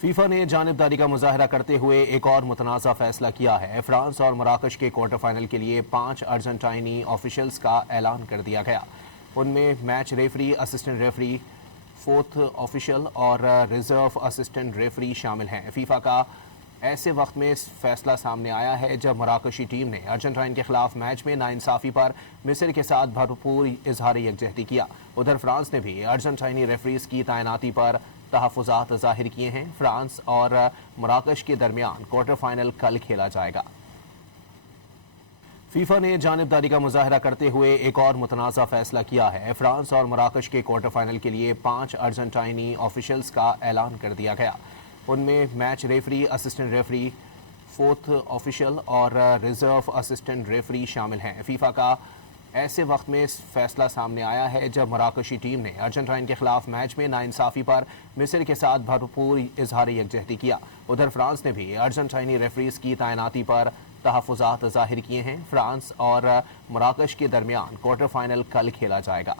FIFA ने जानिबदारी का मुजाहरा करते हुए एक और मुतनाज़ा फैसला किया है। फ्रांस और मराकश के क्वार्टर फाइनल के लिए 5 अर्जेंटाइनी ऑफिशियल्स का ऐलान कर दिया गया। उनमें match referee, assistant referee, fourth official और रिजर्व असिस्टेंट रेफरी शामिल हैं। फीफा का ऐसे वक्त में फैसला सामने आया है जब मराकशी टीम ने अर्जेंटाइन के खिलाफ मैच में नाइंसाफ़ी पर मिस्र के साथ भरपूर इजहार यकजहती किया। उधर फ्रांस ने भी अर्जेंटाइनी रेफरीज की तैनाती पर तहफ़्फ़ुज़ात ज़ाहिर किए हैं। फ्रांस और मराकश के दरमियान क्वार्टर फाइनल कल खेला जाएगा। फीफा ने जानिबदारी का मुजाहरा करते हुए एक और मुतनाज़ा फैसला किया है। फ्रांस और मराकश के क्वार्टर फाइनल के लिए 5 अर्जेंटाइनी ऑफिशियल्स का ऐलान कर दिया गया। उनमें match referee, assistant referee, fourth official और रिजर्व असिस्टेंट रेफरी शामिल हैं। फीफा का ऐसे वक्त में फैसला सामने आया है जब मराकशी टीम ने अर्जेंटाइन के खिलाफ मैच में नाइंसाफ़ी पर मिस्र के साथ भरपूर इजहार यकजहती किया। उधर फ्रांस ने भी अर्जेंटाइनी रेफरीज की तैनाती पर तहफ़्फ़ुज़ात ज़ाहिर किए हैं। फ्रांस और मराकश के दरमियान क्वार्टर फाइनल कल खेला जाएगा।